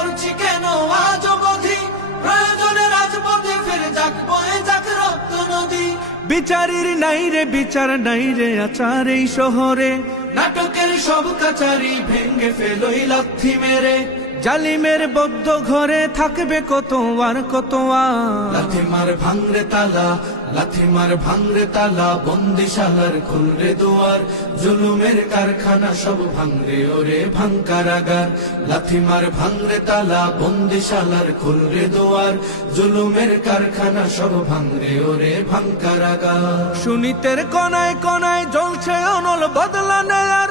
মরছি কেন আজ অবধি? প্রয়োজনে রাজপথে ফিরে যাক বয়ে যাক রক্ত নদী। বিচারের নাই রে বিচার নাই রে আচার এই শহরে। নাটকের সব কাচারি ভেঙ্গে ফেলোই লাথি মেরে। জালিমের বদ্ধ ঘরে থাকবে কত আর কত আর। লাথি মার ভাঙরে তালা লাথি মার ভাঙরে তালা বন্দিশালার খুলরে দুয়ার জুলুমের কারখানা সব ভাঙরে ওরে ভাঙকারাগার লাথি মার ভাঙরে তালা বন্দিশালার খুলরে দুয়ার জুলুমের কারখানা সব ভাঙরে ওরে ভাঙকারাগার সুনিতের কনায় কনায় জ্বলছে অনল বদলা নেয়ার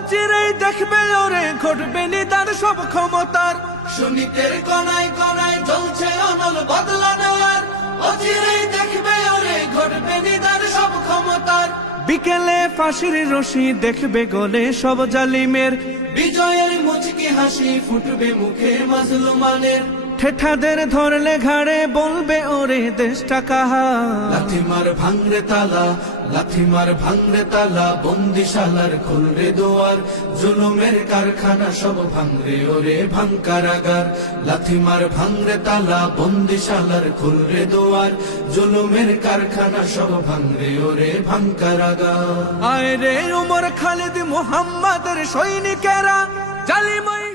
অচিরেই দেখবে ওরে ঘটবে নিদার সব ক্ষমতার। সুনিতের কনায় কনায় জ্বলছে অনল অচিরেই দেখবে ওরে ঘটবে নিদার সব ক্ষমতার। বিকেলে ফাঁসির রশি দেখবে গলে সব জালিমের। বিজয়ের মুচকি হাসি ফুটবে মুখে মাজলুমানের। ঠেঠাদের ধরলে ঘাড়ে বলবে ওরে দেশটা কাহা? লাথি মার ভাঙরে তালা লাথি মার ভাঙরে তালা বন্দিশালার খুলরে দোয়ার জুলুমের কারখানা সব ভাঙরে ওরে ভাঙকারাগার লাথি মার ভাঙরে তালা বন্দিশালার খুলরে দোয়ার জুলুমের কারখানা সব ভাঙরে ওরে ভাঙকারাগার আয় রে উমর খালিদ মুহাম্মাদের সৈনিকেরা জালিমাই